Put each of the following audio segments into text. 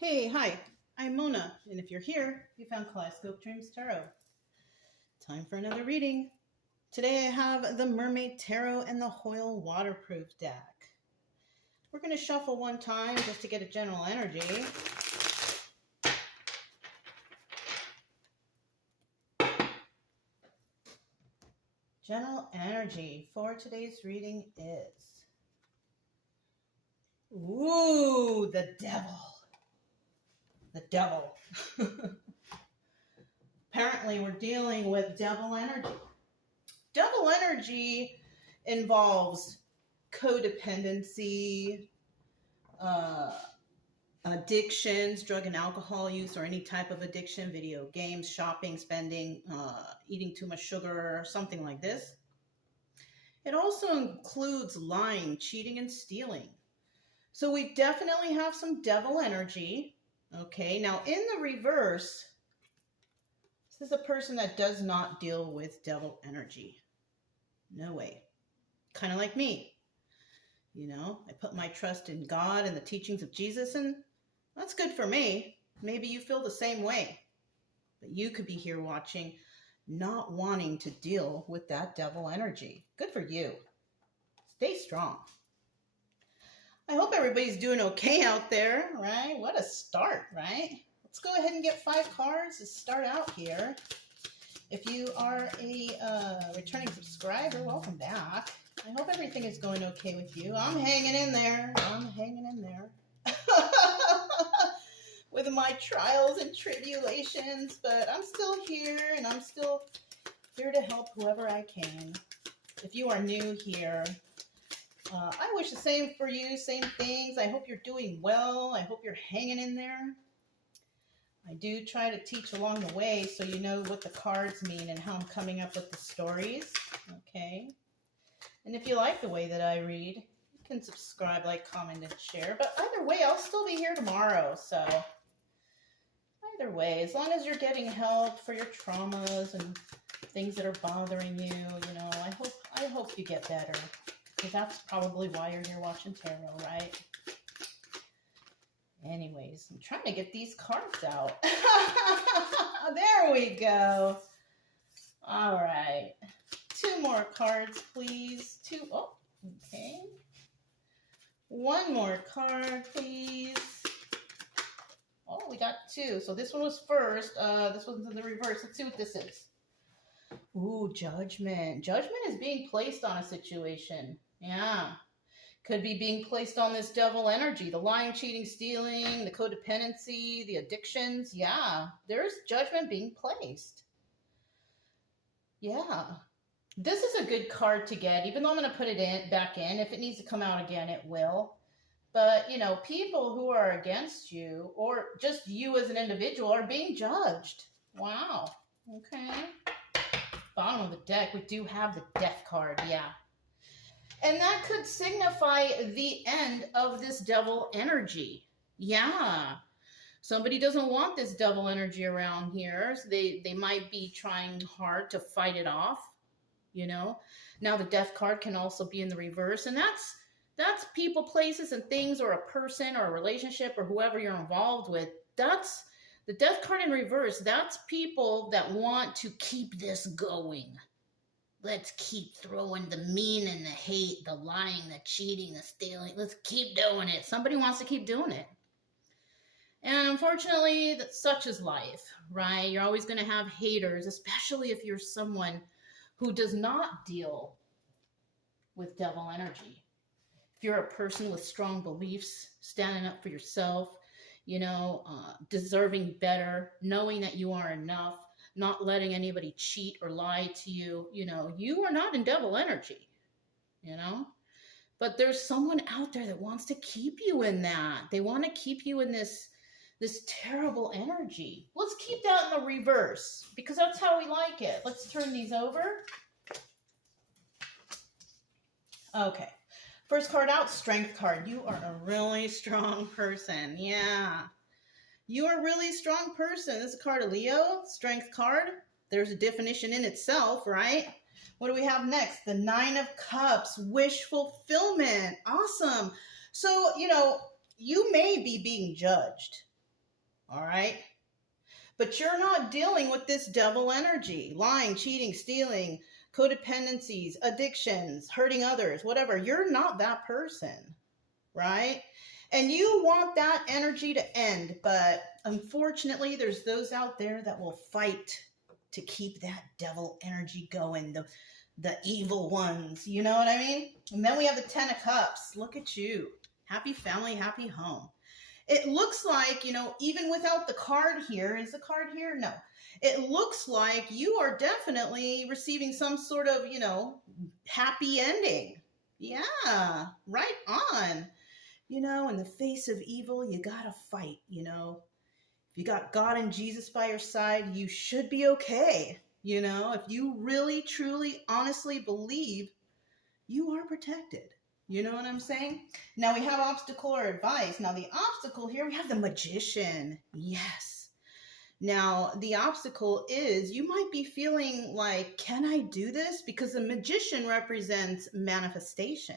Hey, hi, I'm Mona, and if you're here, you found Kaleidoscope Dreams Tarot. Time for another reading. Today I have the Mermaid Tarot and the Hoyle Waterproof deck. We're going to shuffle one time just to get a general energy. General energy for today's reading is... Ooh, the devil. The devil. Apparently we're dealing with devil energy. Devil energy involves codependency, addictions, drug and alcohol use, or any type of addiction, video games, shopping, spending, eating too much sugar, or something like this. It also includes lying, cheating, and stealing. So we definitely have some devil energy. Okay, now in the reverse, this is a person that does not deal with devil energy. No way. Kind of like me. You know, I put my trust in God and the teachings of Jesus, and that's good for me. Maybe you feel the same way. But you could be here watching, not wanting to deal with that devil energy. Good for you. Stay strong. I hope everybody's doing okay out there, right? What a start, right? Let's go ahead and get 5 cards to start out here. If you are a returning subscriber, welcome back. I hope everything is going okay with you. I'm hanging in there. With my trials and tribulations, but I'm still here, and I'm still here to help whoever I can. If you are new here, I wish the same for you, same things. I hope you're doing well. I hope you're hanging in there. I do try to teach along the way so you know what the cards mean and how I'm coming up with the stories. Okay. And if you like the way that I read, you can subscribe, like, comment, and share. But either way, I'll still be here tomorrow. So either way, as long as you're getting help for your traumas and things that are bothering you, you know, I hope you get better. Because that's probably why you're here watching tarot, right? Anyways, I'm trying to get these cards out. There we go. All right. 2 more cards, please. 2. Oh, okay. 1 more card, please. Oh, we got 2. So this one was first. This one's in the reverse. Let's see what this is. Ooh, judgment. Judgment is being placed on a situation. Yeah. Could be being placed on this devil energy, the lying, cheating, stealing, the codependency, the addictions. Yeah, there's judgment being placed. Yeah. This is a good card to get, even though I'm going to put it back in. If it needs to come out again, it will. But, you know, people who are against you, or just you as an individual, are being judged. Wow. Okay. Bottom of the deck, we do have the Death card. Yeah. And that could signify the end of this devil energy. Yeah. Somebody doesn't want this devil energy around here. So they might be trying hard to fight it off, you know. Now the Death card can also be in the reverse. And that's people, places, and things, or a person, or a relationship, or whoever you're involved with. That's the Death card in reverse. That's people that want to keep this going. Let's keep throwing the mean and the hate, the lying, the cheating, the stealing. Let's keep doing it. Somebody wants to keep doing it. And unfortunately, such is life, right? You're always going to have haters, especially if you're someone who does not deal with devil energy. If you're a person with strong beliefs, standing up for yourself, you know, deserving better, knowing that you are enough, not letting anybody cheat or lie to you, you know, you are not in devil energy, you know. But there's someone out there that wants to keep you in that. They want to keep you in this terrible energy. Let's keep that in the reverse, because that's how we like it. Let's turn these over. Okay. First card out, Strength card. You are a really strong person. Yeah. You are a really strong person. This is a card of Leo, Strength card. There's a definition in itself, right? What do we have next? The 9 of Cups, wish fulfillment. Awesome. So, you know, you may be being judged. All right. But you're not dealing with this devil energy, lying, cheating, stealing, codependencies, addictions, hurting others, whatever. You're not that person, right? And you want that energy to end, but unfortunately, there's those out there that will fight to keep that devil energy going, the evil ones, you know what I mean? And then we have the Ten of Cups. Look at you. Happy family, happy home. It looks like, you know, even without the card here, is the card here? No. It looks like you are definitely receiving some sort of, you know, happy ending. Yeah, right on. You know, in the face of evil, you gotta fight, you know. If you got God and Jesus by your side, you should be okay. You know, if you really, truly, honestly believe you are protected. You know what I'm saying? Now we have obstacle or advice. Now the obstacle here, we have the Magician. Yes. Now the obstacle is you might be feeling like, can I do this? Because the Magician represents manifestation.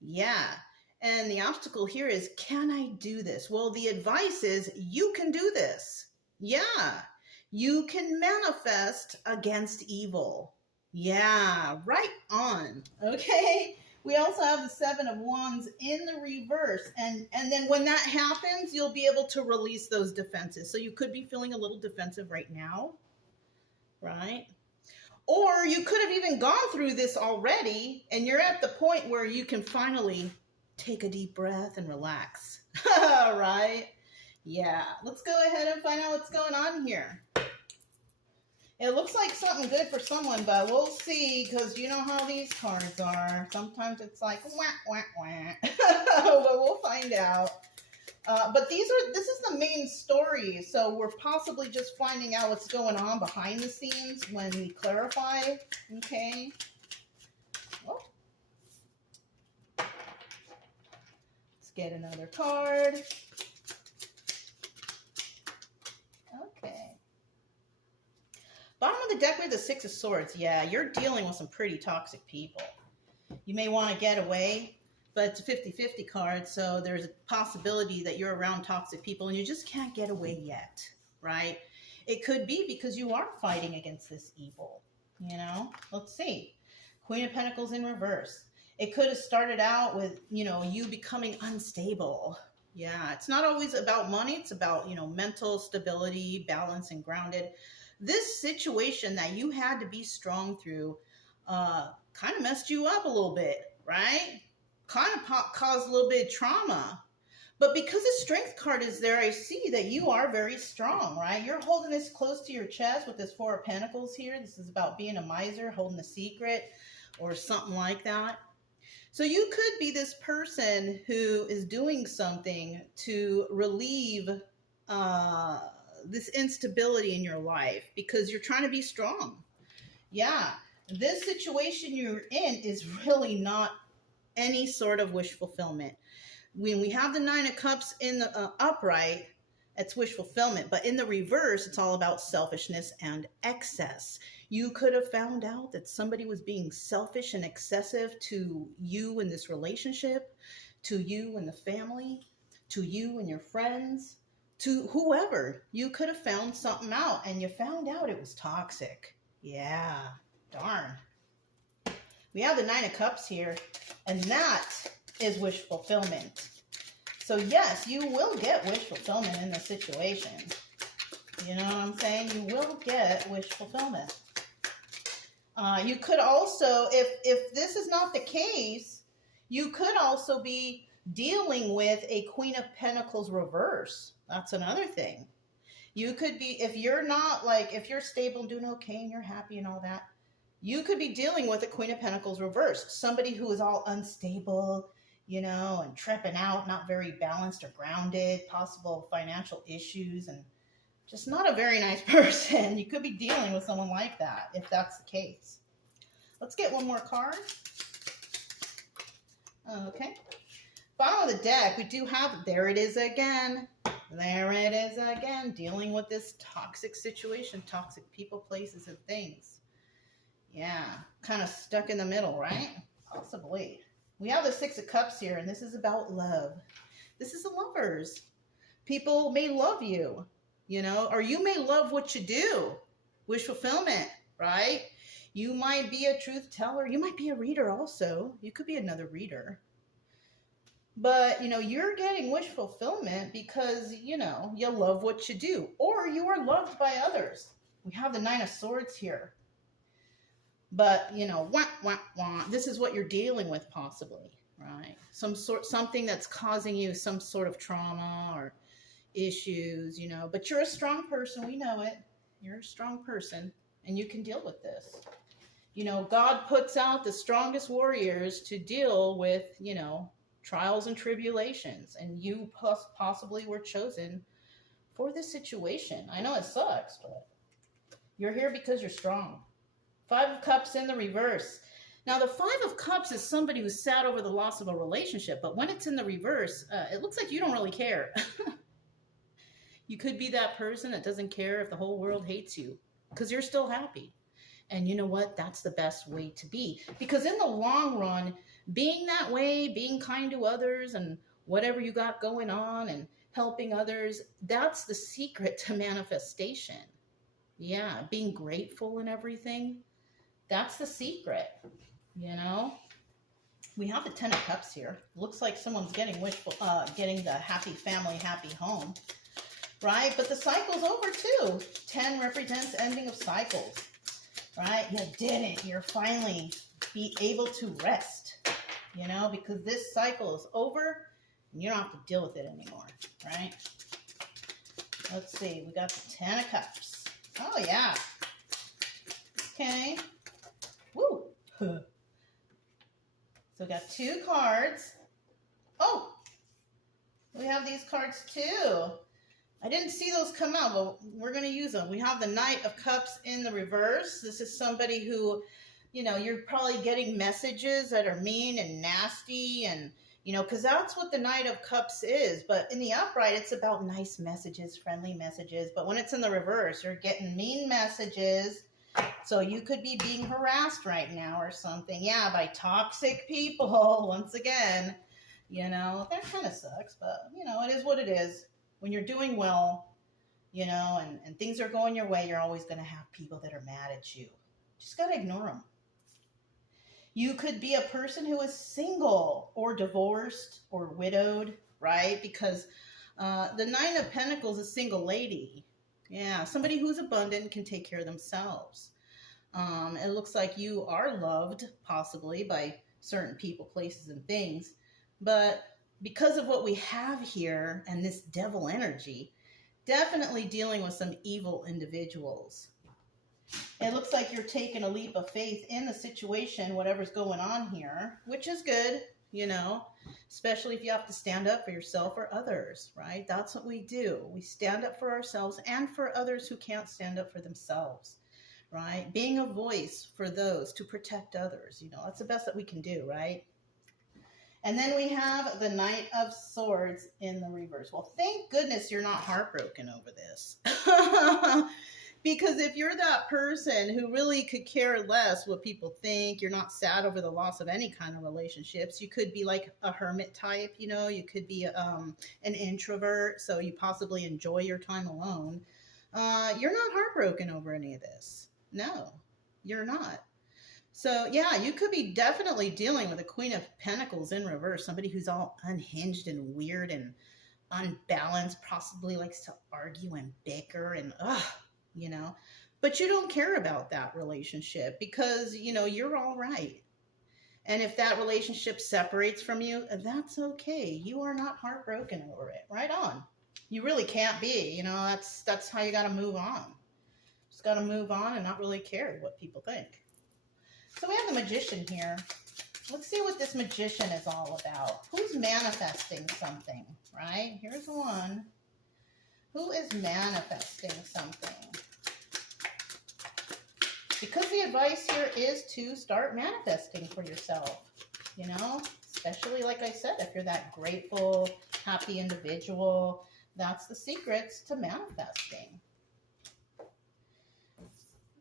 Yeah. And the obstacle here is, can I do this? Well, the advice is you can do this. Yeah. You can manifest against evil. Yeah, right on. Okay. We also have the Seven of Wands in the reverse. And then when that happens, you'll be able to release those defenses. So you could be feeling a little defensive right now, right? Or you could have even gone through this already, and you're at the point where you can finally take a deep breath and relax. Right? Yeah. Let's go ahead and find out what's going on here. It looks like something good for someone, but we'll see, because you know how these cards are. Sometimes it's like, wah, wah, wah. But we'll find out. But this is the main story, so we're possibly just finding out what's going on behind the scenes when we clarify, okay? Oh. Let's get another card. Okay. Bottom of the deck, we have the Six of Swords. Yeah, you're dealing with some pretty toxic people. You may want to get away, but it's a 50-50 card, so there's a possibility that you're around toxic people and you just can't get away yet, right? It could be because you are fighting against this evil, you know? Let's see. Queen of Pentacles in reverse. It could have started out with, you know, you becoming unstable. Yeah, it's not always about money. It's about, you know, mental stability, balance, and grounded. This situation that you had to be strong through kind of messed you up a little bit, right? Kind of caused a little bit of trauma. But because the Strength card is there, I see that you are very strong, right? You're holding this close to your chest with this Four of Pentacles here. This is about being a miser, holding a secret or something like that. So you could be this person who is doing something to relieve this instability in your life because you're trying to be strong. Yeah, this situation you're in is really not any sort of wish fulfillment. When we have the Nine of Cups in the upright, it's wish fulfillment. But in the reverse, it's all about selfishness and excess. You could have found out that somebody was being selfish and excessive to you in this relationship, to you and the family, to you and your friends, to whoever. You could have found something out, and you found out it was toxic. Yeah, darn. We have the Nine of Cups here, and that is wish fulfillment. So yes, you will get wish fulfillment in this situation. You know what I'm saying? You will get wish fulfillment. You could also, if this is not the case, you could also be dealing with a Queen of Pentacles reverse. That's another thing. You could be, if you're not like, if you're stable and doing okay and you're happy and all that, you could be dealing with a Queen of Pentacles reverse. Somebody who is all unstable, you know, and tripping out, not very balanced or grounded, possible financial issues, and just not a very nice person. You could be dealing with someone like that, if that's the case. Let's get one more card. Okay. Bottom of the deck, we do have, there it is again. There it is again, dealing with this toxic situation, toxic people, places, and things. Yeah, kind of stuck in the middle, right? Possibly. We have the Six of Cups here, and this is about love. This is the Lovers. People may love you, you know, or you may love what you do. Wish fulfillment, right? You might be a truth teller. You might be a reader also. You could be another reader. But, you know, you're getting wish fulfillment because, you know, you love what you do, or you are loved by others. We have the Nine of Swords here. But, you know, wah, wah, wah, this is what you're dealing with possibly, right? Something that's causing you some sort of trauma or issues, you know, but you're a strong person. We know it. You're a strong person and you can deal with this. You know, God puts out the strongest warriors to deal with, you know, trials and tribulations, and you possibly were chosen for this situation. I know it sucks, but you're here because you're strong. Five of Cups in the reverse. Now, the Five of Cups is somebody who's sad over the loss of a relationship, but when it's in the reverse, it looks like you don't really care. You could be that person that doesn't care if the whole world hates you because you're still happy. And you know what? That's the best way to be. Because in the long run, being that way, being kind to others and whatever you got going on and helping others, that's the secret to manifestation. Yeah, being grateful and everything. That's the secret, you know? We have the Ten of Cups here. Looks like someone's getting getting the happy family, happy home, right? But the cycle's over too. 10 represents ending of cycles, right? You did it. You're finally be able to rest, you know, because this cycle is over and you don't have to deal with it anymore, right? Let's see. We got the Ten of Cups. Oh, yeah. Okay. Woo. So we got two cards. Oh, we have these cards too. I didn't see those come out, but we're going to use them. We have the Knight of Cups in the reverse. This is somebody who, you know, you're probably getting messages that are mean and nasty and, you know, because that's what the Knight of Cups is. But in the upright, it's about nice messages, friendly messages. But when it's in the reverse, you're getting mean messages. So you could be being harassed right now or something. Yeah, by toxic people, once again. You know, that kind of sucks. But, you know, it is what it is. When you're doing well, you know, and things are going your way, you're always going to have people that are mad at you. Just got to ignore them. You could be a person who is single or divorced or widowed, right? Because the Nine of Pentacles is single lady. Yeah, somebody who's abundant can take care of themselves. It looks like you are loved, possibly, by certain people, places, and things. But because of what we have here and this devil energy, definitely dealing with some evil individuals. It looks like you're taking a leap of faith in the situation, whatever's going on here, which is good, you know, especially if you have to stand up for yourself or others, right? That's what we do. We stand up for ourselves and for others who can't stand up for themselves, right? Being a voice for those to protect others, you know, that's the best that we can do, right? And then we have the Knight of Swords in the reverse. Well, thank goodness you're not heartbroken over this. Because if you're that person who really could care less what people think, you're not sad over the loss of any kind of relationships. You could be like a hermit type, you know, you could be an introvert, so you possibly enjoy your time alone. You're not heartbroken over any of this. No, you're not. So, yeah, you could be definitely dealing with a Queen of Pentacles in reverse, somebody who's all unhinged and weird and unbalanced, possibly likes to argue and bicker and, you know. But you don't care about that relationship because, you know, you're all right. And if that relationship separates from you, that's okay. You are not heartbroken over it. Right on. You really can't be. You know, that's how you got to move on. Just got to move on and not really care what people think. So we have the Magician here. Let's see what this Magician is all about. Who's manifesting something, right? Here's one. Who is manifesting something? Because the advice here is to start manifesting for yourself, you know? Especially, like I said, if you're that grateful, happy individual, that's the secrets to manifesting.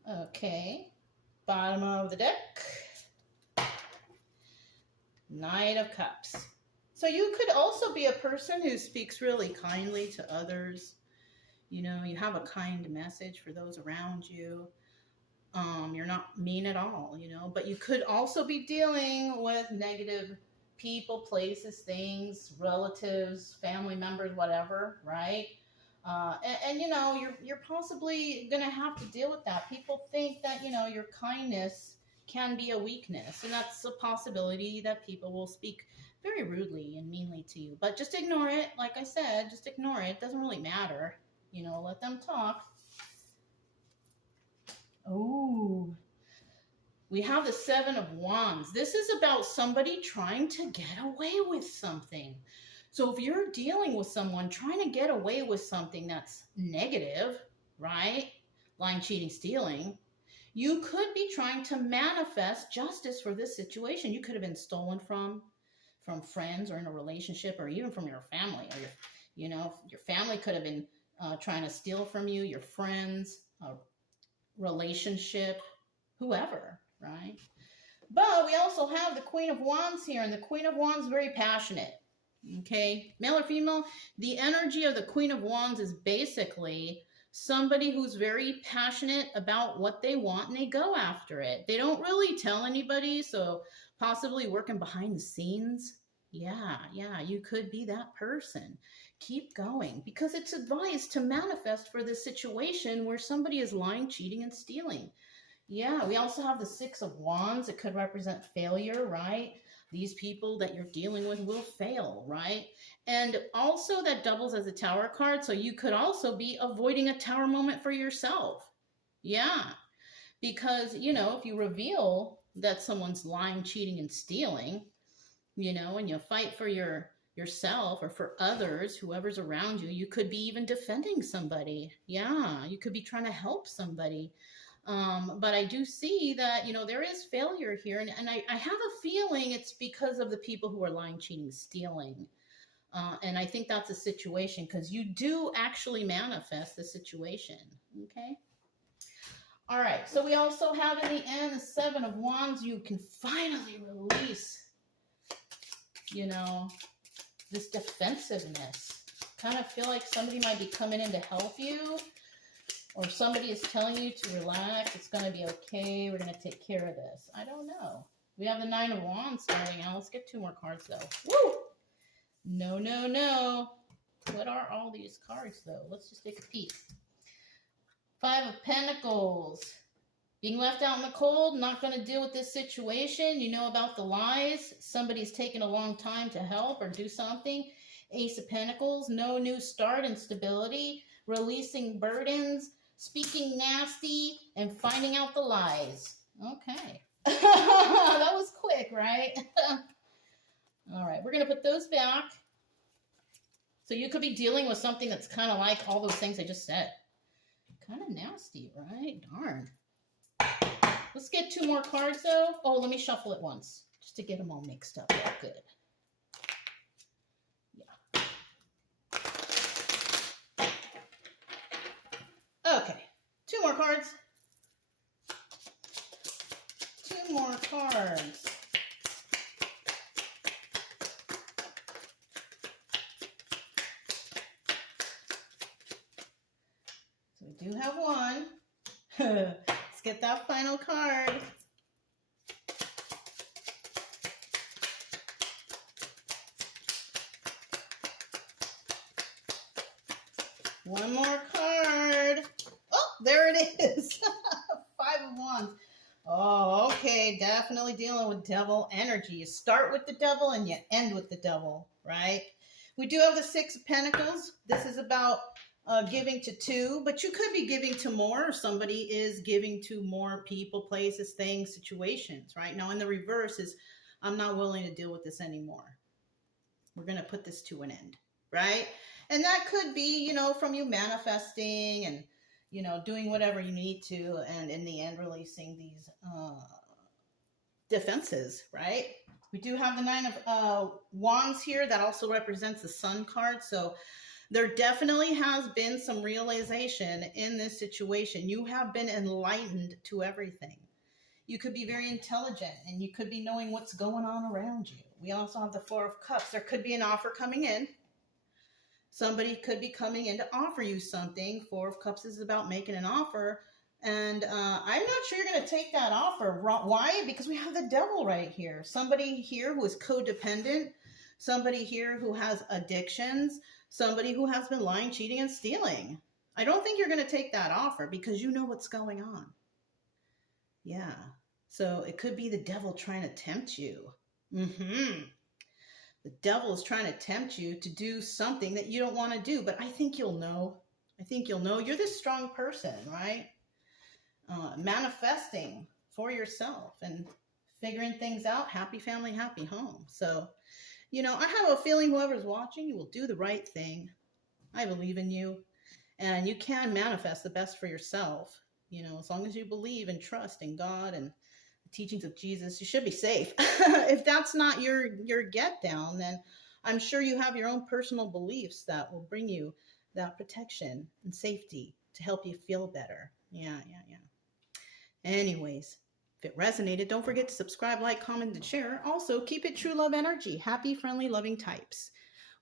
Okay. Bottom of the deck. Knight of Cups. So you could also be a person who speaks really kindly to others. You know, you have a kind message for those around you. You're not mean at all, you know, but you could also be dealing with negative people, places, things, relatives, family members, whatever, right? And you know, you're possibly gonna have to deal with that. People think that, you know, your kindness can be a weakness, and that's a possibility that people will speak very rudely and meanly to you. But just ignore it. Like I said, just ignore it. It doesn't really matter. You know, let them talk. Oh, we have the Seven of Wands. This is about somebody trying to get away with something. So if you're dealing with someone trying to get away with something that's negative, right? Lying, cheating, stealing, you could be trying to manifest justice for this situation. You could have been stolen from friends or in a relationship, or even from your family, or your family could have been trying to steal from you, your friends, relationship, whoever, right? But we also have the Queen of Wands here, and the Queen of Wands is very passionate. Okay, male or female, the energy of the Queen of Wands is basically somebody who's very passionate about what they want, and they go after it. They don't really tell anybody, so possibly working behind the scenes. Yeah, you could be that person. Keep going, because it's advised to manifest for this situation where somebody is lying, cheating, and stealing. Yeah, we also have the Six of Wands. It could represent failure, right? These people that you're dealing with will fail, right? And also that doubles as a Tower card, so you could also be avoiding a Tower moment for yourself. Yeah, because, you know, if you reveal that someone's lying, cheating, and stealing, you know, and you fight for yourself or for others, whoever's around you, you could be even defending somebody. Yeah, you could be trying to help somebody. But I do see that, you know, there is failure here. And I have a feeling it's because of the people who are lying, cheating, stealing. And I think that's a situation, because you do actually manifest the situation. Okay. All right. So we also have in the end the Seven of Wands. You can finally release, you know, this defensiveness. Kind of feel like somebody might be coming in to help you, or somebody is telling you to relax. It's going to be okay. We're going to take care of this. I don't know. We have the Nine of Wands starting out. Let's get 2 more cards, though. Woo! No, no, no. What are all these cards, though? Let's just take a peek. 5 of Pentacles. Being left out in the cold, not going to deal with this situation. You know about the lies. Somebody's taken a long time to help or do something. Ace of Pentacles. No new start and stability. Releasing burdens. Speaking nasty, and finding out the lies. Okay. That was quick, right? All right, we're going to put those back. So you could be dealing with something that's kind of like all those things I just said. Kind of nasty, right? Darn. Let's get 2 more cards, though. Oh, let me shuffle it once, just to get them all mixed up. Yeah, good. Okay, 2 more cards. 2 more cards. So we do have one. Let's get that final card. One more card. Oh, there it is. 5 of Wands. Oh, okay. Definitely dealing with devil energy. You start with the devil and you end with the devil, right? We do have the 6 of Pentacles. This is about giving to 2, but you could be giving to more. Somebody is giving to more people, places, things, situations, right? Now, in the reverse is, I'm not willing to deal with this anymore. We're going to put this to an end, right? And that could be, you know, from you manifesting and, you know, doing whatever you need to, and in the end, releasing these defenses, right? We do have the 9 of Wands here. That also represents the Sun card. So there definitely has been some realization in this situation. You have been enlightened to everything. You could be very intelligent and you could be knowing what's going on around you. We also have the Four of Cups. There could be an offer coming in. Somebody could be coming in to offer you something. Four of Cups is about making an offer. And I'm not sure you're going to take that offer. Why? Because we have the Devil right here. Somebody here who is codependent. Somebody here who has addictions. Somebody who has been lying, cheating, and stealing. I don't think you're going to take that offer because you know what's going on. Yeah. So it could be the devil trying to tempt you. The devil is trying to tempt you to do something that you don't want to do. But I think you'll know. I think you'll know. You're this strong person, right? Manifesting for yourself and figuring things out. Happy family, happy home. So, you know, I have a feeling whoever's watching, you will do the right thing. I believe in you. And you can manifest the best for yourself. You know, as long as you believe and trust in God and the teachings of Jesus, you should be safe. If that's not your get down, then I'm sure you have your own personal beliefs that will bring you that protection and safety to help you feel better. Yeah. Anyways, if it resonated, don't forget to subscribe, like, comment, and share. Also, keep it true love energy. Happy, friendly, loving types.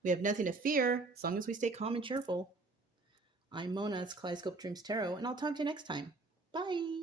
We have nothing to fear as long as we stay calm and cheerful. I'm Mona. It's Kaleidoscope Dreams Tarot, and I'll talk to you next time. Bye.